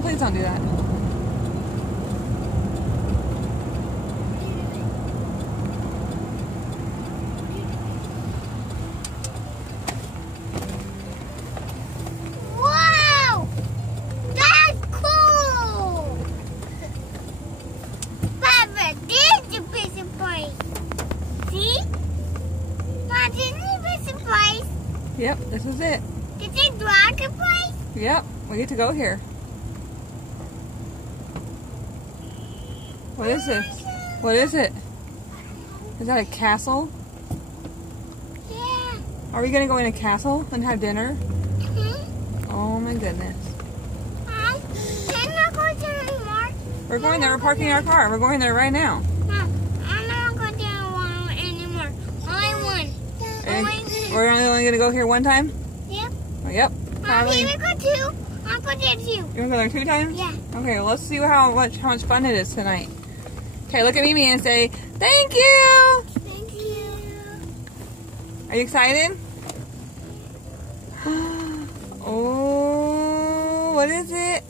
Please don't do that. Wow! That's cool! Papa, this is a Fisher Price. See? Papa, this is a Fisher Price. Yep, this is it. This is Dragon Price. Yep, we get to go here. What is this? What is it? Is that a castle? Yeah. Are we gonna go in a castle and have dinner? Mm-hmm. Oh my goodness. Can I go there anymore? We're going there, we're parking our car. We're going there right now. Mom, I'm not going there anymore. Only one. And Only we're only gonna go here one time? Yep. Oh, yep. Probably. Can we go two? I'll go there too. You wanna go there 2 times? Yeah. Okay, well, let's see how much fun it is tonight. Okay, look at Mimi and say, thank you! Thank you. Are you excited? Oh, what is it?